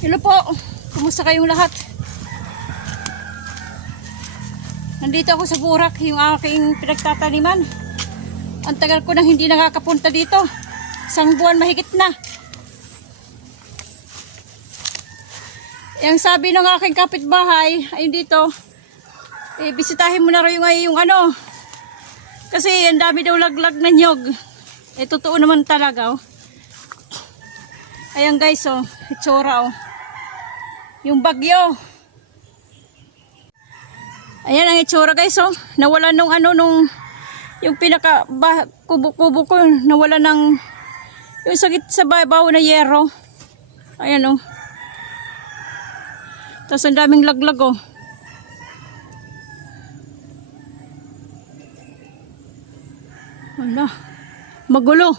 Hello po, kumusta kayong lahat? Nandito ako sa Burak, yung aking pinagtataniman. Ang tagal ko nang hindi nakakapunta dito. Isang buwan mahigit na. Yung sabi ng aking kapitbahay, ay dito, bisitahin mo na rin yung ano. Kasi ang dami daw laglag na nyog. Totoo naman talaga. Oh. Ayan guys, oh, itsura oh. Yung bagyo. Ayan ang itsura guys, oh. Nawala nung ano yung pinaka kubo-kubo ko, nawala ng yung sakit sa babaw na yero. Ayan oh. Tapos ang daming laglag oh. Wala. Magulo.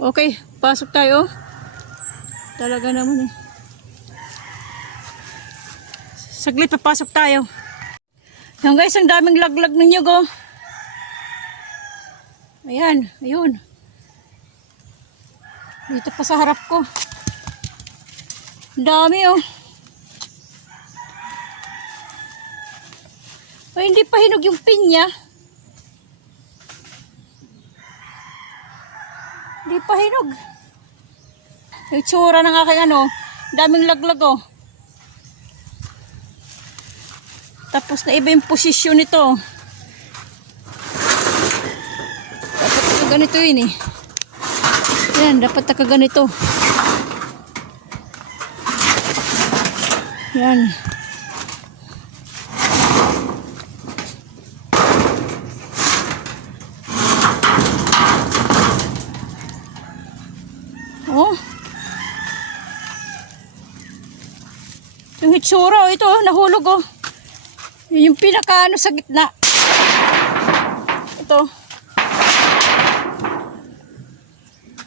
Okay, pasok tayo. Talaga naman eh. Saglit, papasok tayo. Yan guys, ang daming laglag ng nyug oh. Ayan, ayun. Dito pa sa harap ko. Dami oh. Ay, hindi pa hinog yung pinya. Hindi pa hinog. Yung tsura ng aking ano, daming laglag oh. Tapos na iba yung posisyon nito. Dapat nakaganito yun eh. Yan, dapat nakaganito. Yan. Oh. Yung hitsura oh, ito oh, nahulog oh. Yung pinaka ano sa gitna. Ito.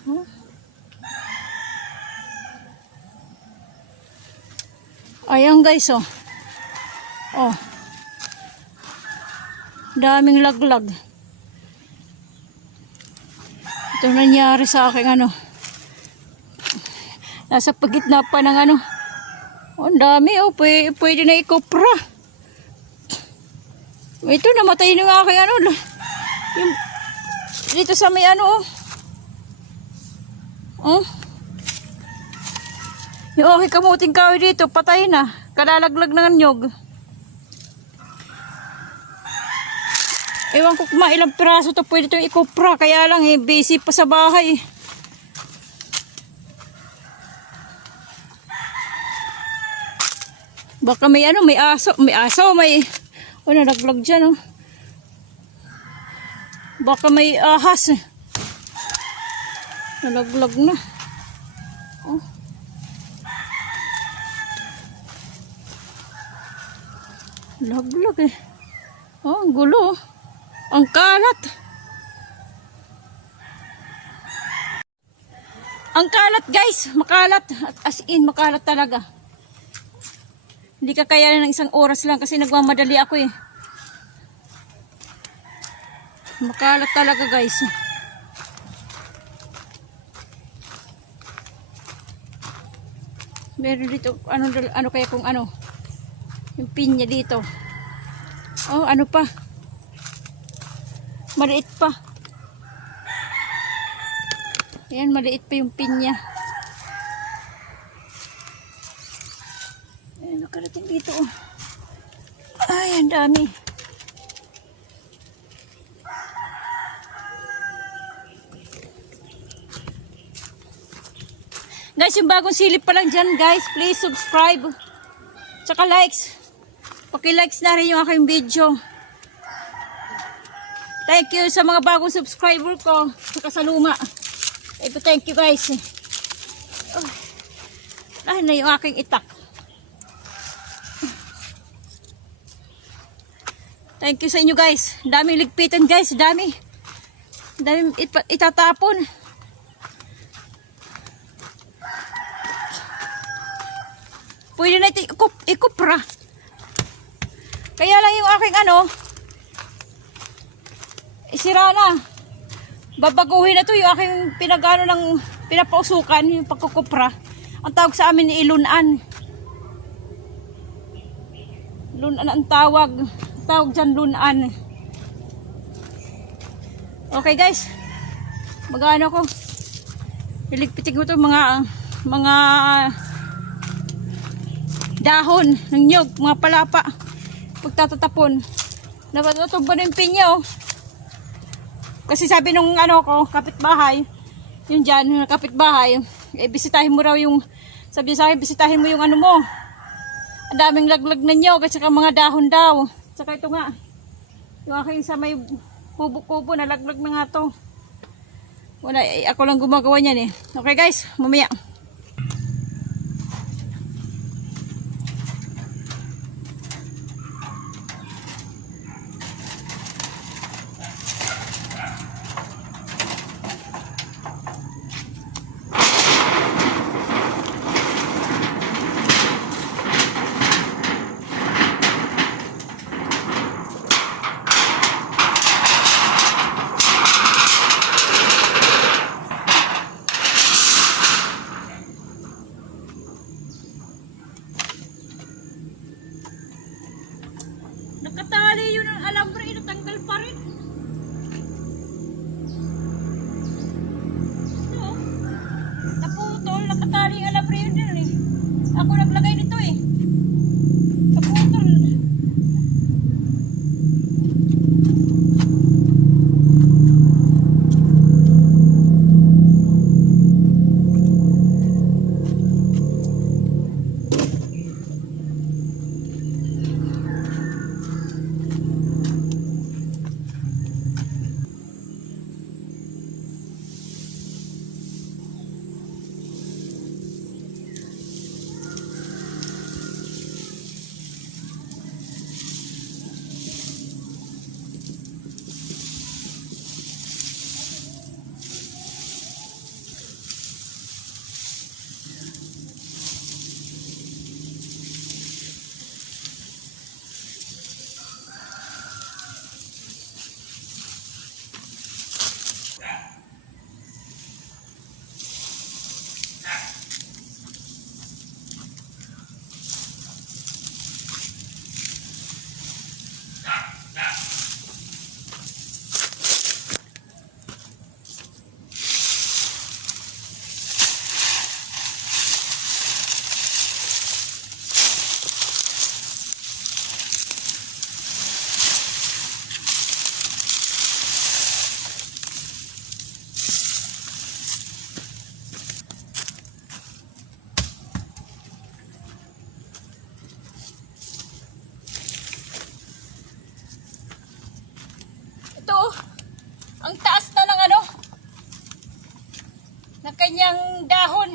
Oh. Ayan guys oh. Oh. Daming laglag. Ito nangyari sa akin ano. Nasa pagitna pa ng ano. Oh, ang dami oh. Pwede na ikopra. Ito namatay na nga aking ano. Yung, dito sa may ano oh. Oh. Yung aking kamuting kahoy dito patay na. Kalalaglag ng nyog. Ewan ko kung ilang piraso to pwede itong ikopra. Kaya lang eh busy pa sa bahay. Baka may ano, may aso, may oh, nalaglag dyan oh. Baka may ahas eh. Nalaglag na. Oh. Laglag eh. Oh, ang gulo. Ang kalat. Ang kalat guys, makalat. As in, makalat talaga. Hindi kakayanan ng isang oras lang kasi nagmamadali ako eh. Makalat talaga guys. Meron dito, ano kaya kung ano. Yung pinya dito. Oh, ano pa. Maliit pa. Ayan, maliit pa yung pinya. Ayan, nakarating dito oh. Ay, ang dami. Guys, yung bagong silip pa lang dyan guys, please subscribe. Tsaka likes. Paki-likes na rin yung aking video. Thank you sa mga bagong subscriber ko. Tsaka sa luma. Thank you guys. Oh. Ay na yung aking itak. Thank you sa inyo guys. Daming ligpitan guys. Daming itatapon. Pwede na ito ikupra. Kaya lang yung aking ano, isira na. Babaguhin na to yung aking pinagano ng pinapausukan, yung pagkukupra. Ang tawag sa amin ni ilunan. Lunan ang tawag. Tawag dyan lunan. Okay guys. Mag-ano ko. Iligpitin ko to mga dahon ng nyog, mga palapa. Pagtatatapon. Napatutubo na yung pinya oh. Kasi sabi nung ano ko, kapitbahay, yun dyan, yung kapitbahay, eh bisitahin mo raw yung, sabi sa akin, bisitahin mo yung ano mo. Ang daming laglag na nyog at saka mga dahon daw. Saka ito nga, yung aking sa may kubo-kubo, nalaglag na nga to. Wala, eh, ako lang gumagawa niyan eh. Okay guys, mamaya. Nakatali yun ang alambre, natanggal pa rin. Ito, naputol, nakatali yung alambre yun din eh. Ako naglagay nito eh. Naputol. Ito, ang taas na ng ano, ng kanyang dahon.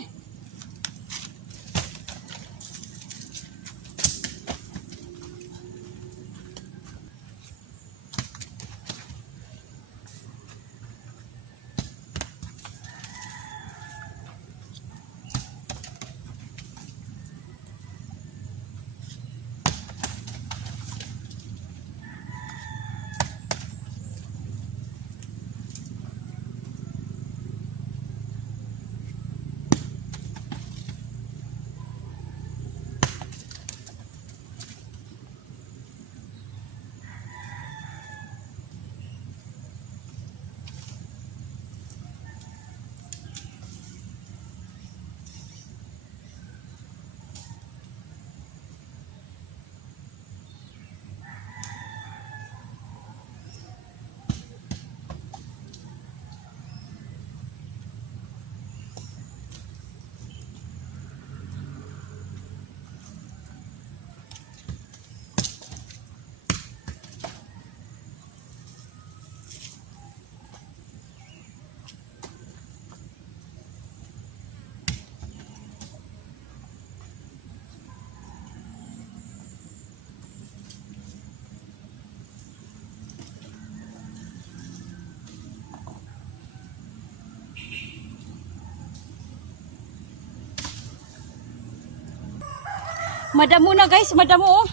Madamo na guys, madamo oh.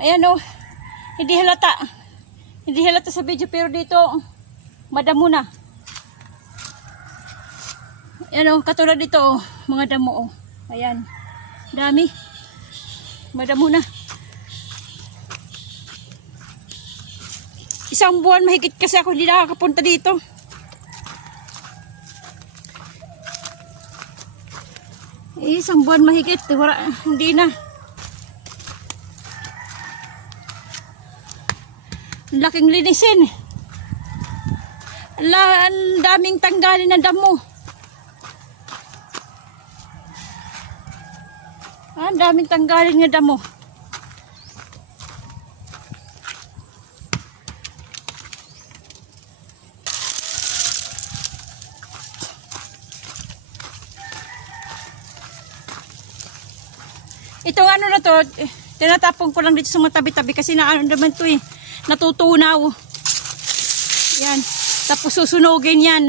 Ayan oh. Hindi halata. Hindi halata sa video pero dito madamo na. Ayan oh, katulad dito oh. mga damo oh. Ayan. Dami. Madamo na. Isang buwan mahigit kasi ako hindi nakakapunta dito. Isang buwan mahigit. Hindi na. Ang laking linisin. Ang daming tanggalin ng damo. Ang daming tanggalin ng damo. Itong ano na to, tinatapon ko lang dito sa mga tabi-tabi kasi na ano naman to eh, natutunaw. Yan. Tapos susunugin yan.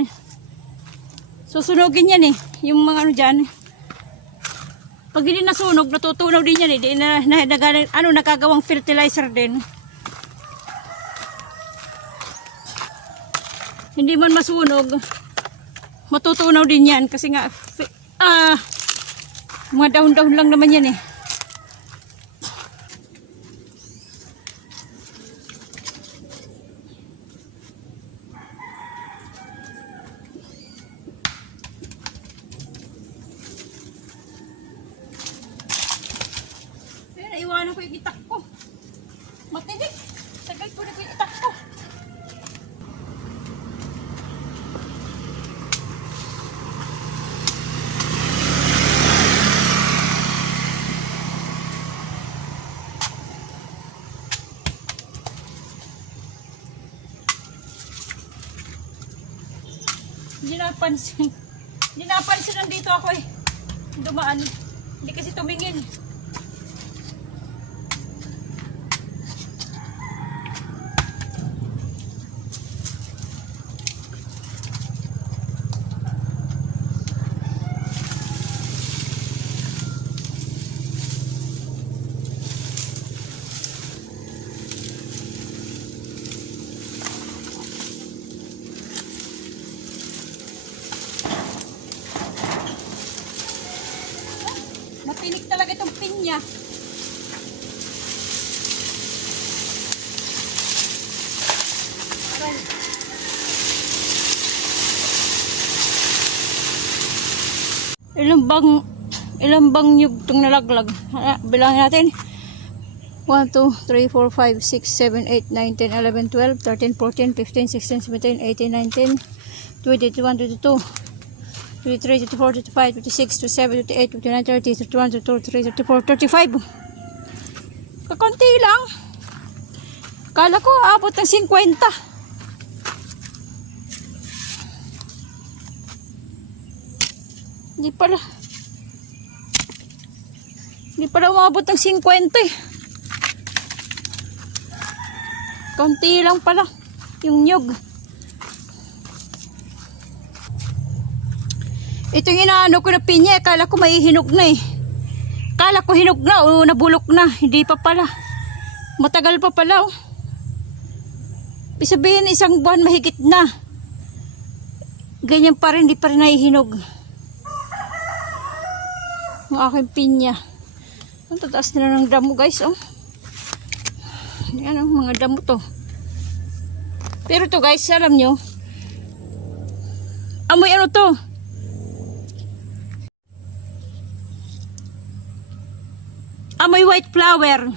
Susunugin yan eh. Yung mga ano dyan. Pag hindi nasunog, natutunaw din yan eh. Di nakagawang fertilizer din. Hindi man masunog, matutunaw din yan. Kasi nga, mga dahon-dahon lang naman yan eh. Iwanan ko yung itak ko. Matinik. Sagad ko na ko yung itak ko. Hindi napansin. Hindi napansin nandito ako eh. Dumaan. Hindi kasi tumingin. Matinik talaga itong pinya. Ilang bang nyug itong nalaglag? Bilangin natin. 1, 2, 3, 4, 5, 6, 7, 8, 9, 10, 11, 12, 13, 14, 15, 16, 17, 18, 19, 20, 21, 22. 23, 24, 25, 26, 27, 28, 29, 30, 31, 32, 33, 34, 35. Kakunti lang. Akala ko abot ng 50. Hindi pala umabot ng 50 eh. Kaunti lang pala yung nyug. Ito yung inaano ko na pinya, akala ko may hinog na eh. Akala ko hinog na o nabulok na, hindi pa pala. Matagal pa pala oh. Sabihin isang buwan mahigit na. Ganyan pa rin, hindi pa rin nahihinog. Ang aking pinya. Ang tataas nila ng damo guys oh. Yan oh, mga damo to. Pero to guys, alam nyo, amoy ano to? Amoy white flower.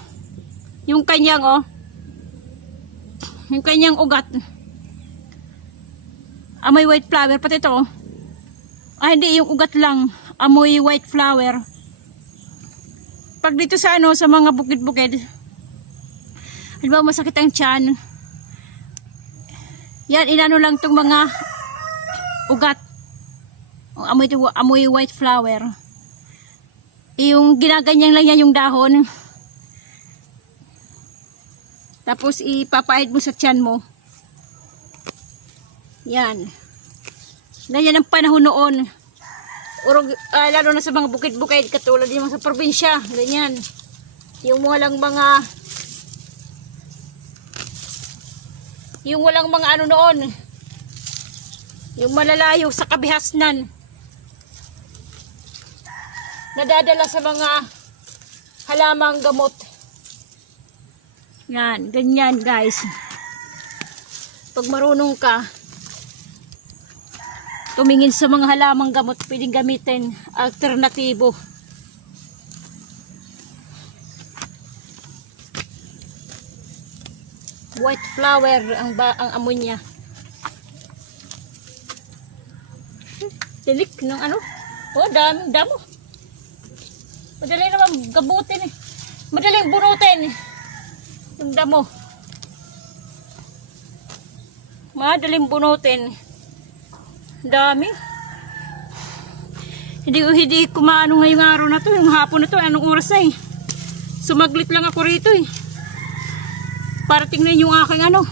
Yung kanyang oh. Yung kanyang ugat. Amoy white flower. Pati ito oh. Hindi, yung ugat lang. Amoy white flower. Pag dito sa ano, sa mga bukid-bukid. Halimbawa masakit ang tiyan. Yan, inano lang tong mga ugat. Amoy white flower. Yung ginaganyan lang yan yung dahon. Tapos ipapahid mo sa tiyan mo. Yan. Ganyan ang panahon noon. Lalo na sa mga bukid-bukid katulad yung sa probinsya. Ganyan. Yung walang mga ano noon. Yung malalayo sa kabihasnan. nadadala sa mga halamang gamot. Yan, ganyan guys. Pag marunong ka tumingin sa mga halamang gamot, pwedeng gamitin alternatibo. White flower ang amoy niya. Tilik ng ano? Oh, damo. Madali naman gabutin eh. Madaling bunutin eh. Yung damo. Madaling bunutin. Dami. Hindi kumaano ngayong araw na to, yung hapon na to, anong oras na eh. Sumaglit lang ako rito eh. Para tingnan yung aking ano.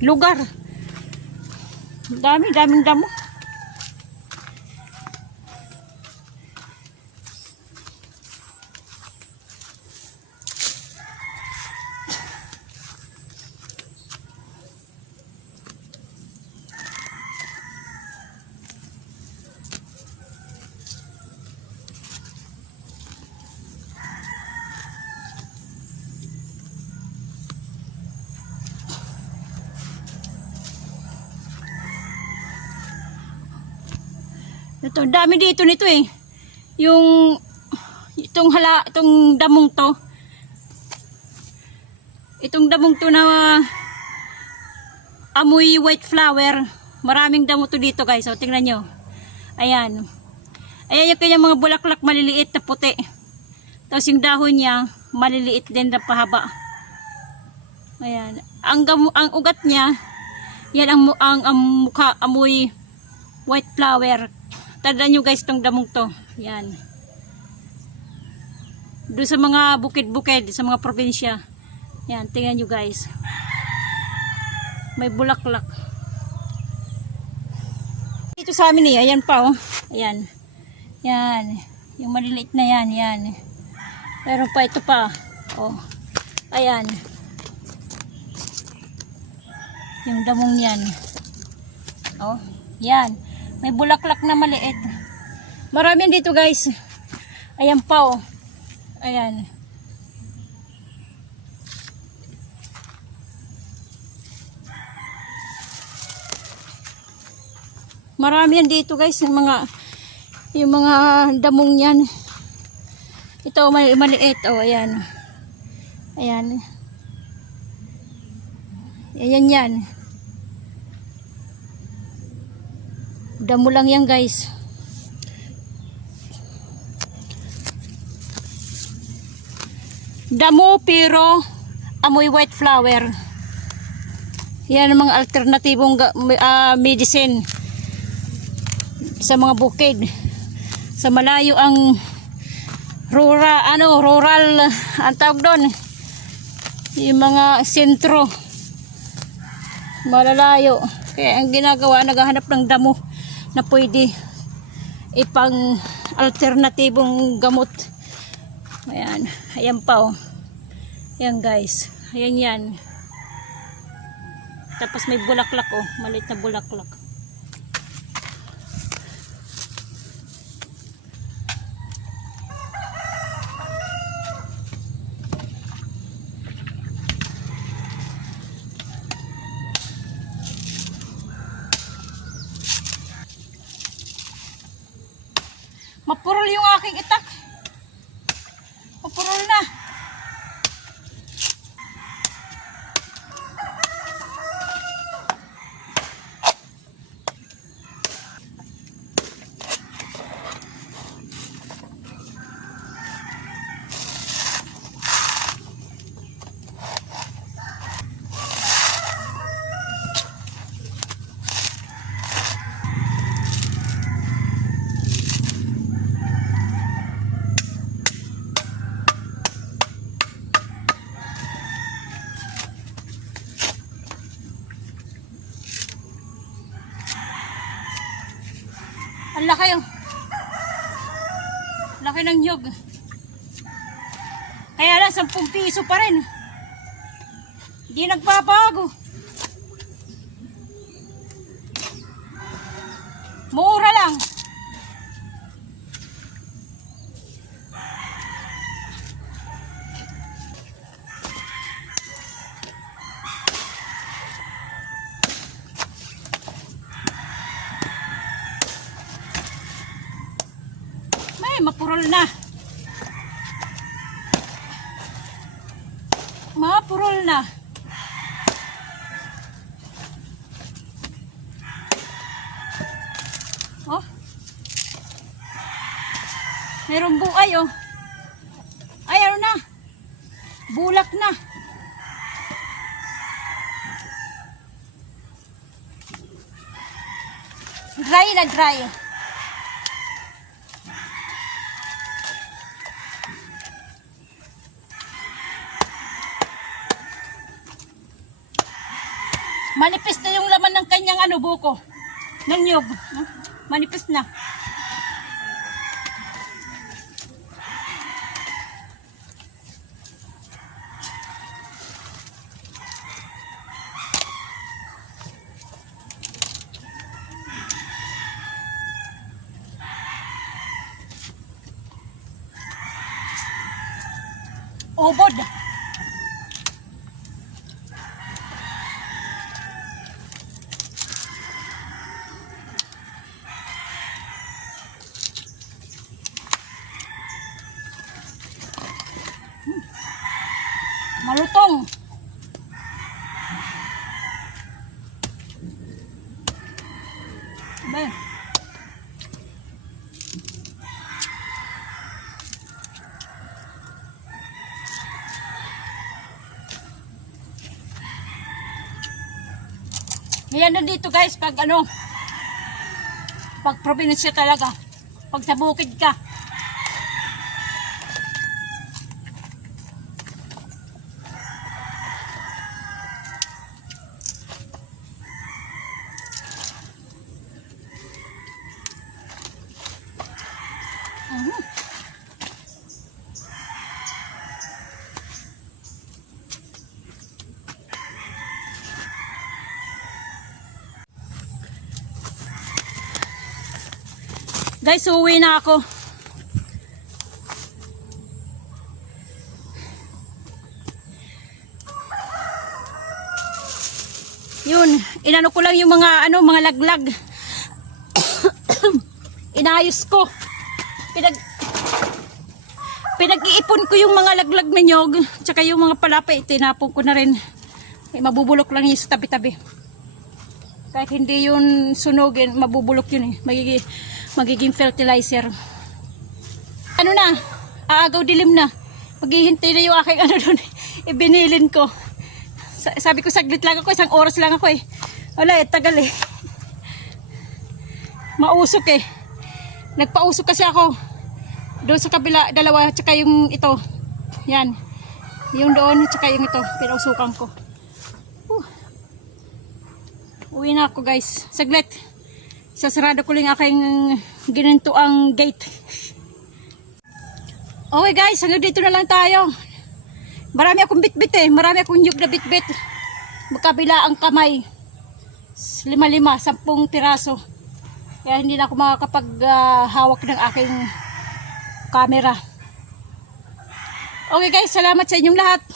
Lugar. Daming damo. Ito, dami dito nito eh. Itong damong to. Itong damong to na amoy white flower. Maraming damo to dito guys. So, tingnan nyo. Ayan. Ayan yung kanyang mga bulaklak maliliit na puti. Tapos yung dahon niya maliliit din na pahaba. Ayan. Ang ugat niya, yan ang mukha, amoy white flower. Tandaan nyo guys itong damong to. Yan. Doon sa mga bukid-bukid, sa mga probinsya. Yan, tingnan nyo guys. May bulaklak. Ito sa amin eh, ayan pa oh. Ayan. Yan. Yung maliliit na yan, yan. Pero pa ito pa. Oh. Ayan. Yung damong yan. Oh. Yan. May bulaklak na maliit. Marami dito guys. Ayan pa oh. Ayan. Marami yan dito guys. Yung mga damong yan. Ito maliit oh. Ayan. Ayan. Ayan yan. Damo lang yan guys. Damo pero amoy white flower. Yan ang mga alternatibong medicine sa mga bukid. Sa malayo ang rural ang tawag doon. Yung mga sentro. Malalayo. Kaya ang ginagawa, naghahanap ng damo na pwede ipang alternatibong gamot. Ayan. Ayan pa oh. Ayan guys. Ayan yan. Tapos may bulaklak oh. Maliit na bulaklak. Mapurol yung aking itak. Mapurol na. Ang laki oh. Laki ng nyug. Kaya lang 10 piso pa rin. Hindi nagbabago. Mura lang. May mapurol na. Mapurol na. Oh. Merong buay oh. Ay, ano na. Bulak na. Dry na dry. Manipis na yung laman ng kanyang ano, buko. Ng nyug. Manipis na. Obod. Malutong. Ba. Yan na dito guys, pag ano, pag probinsya talaga, pag sa bukid ka. Guys, uwi na ako. Yun, inano ko lang yung mga ano, mga laglag. Inayos ko. Pinag-iipon ko yung mga laglag na nyog, tsaka yung mga palapay, tinapon ko na rin. Mabubulok lang yun sa tabi-tabi. Kahit hindi yun sunugin, mabubulok yun eh. Magiging fertilizer. Ano na? Aagaw dilim na. Maghihintay na yung aking ano doon. Ibinilin ko. Sabi ko saglit lang ako, 1 oras lang ako eh. Wala eh, tagal eh. Mausok eh. Nagpausok kasi ako. Doon sa kabila, dalawa, tsaka yung ito. Yan. Yung doon, tsaka yung ito. Pinausukan ko. Uwi na ako guys. Saglit. Sasarado ko lang aking ginanto ang gate. Okay guys, hanggang dito na lang tayo. Marami akong bitbit eh. Marami akong nyug na bitbit. Magkabila ang kamay. 5-10 piraso. Kaya hindi na ako makakapag-hawak ng aking camera. Okay guys, salamat sa inyong lahat.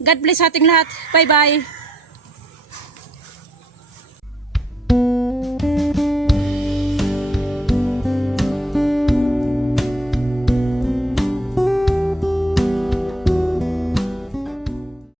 God bless ating lahat. Bye bye.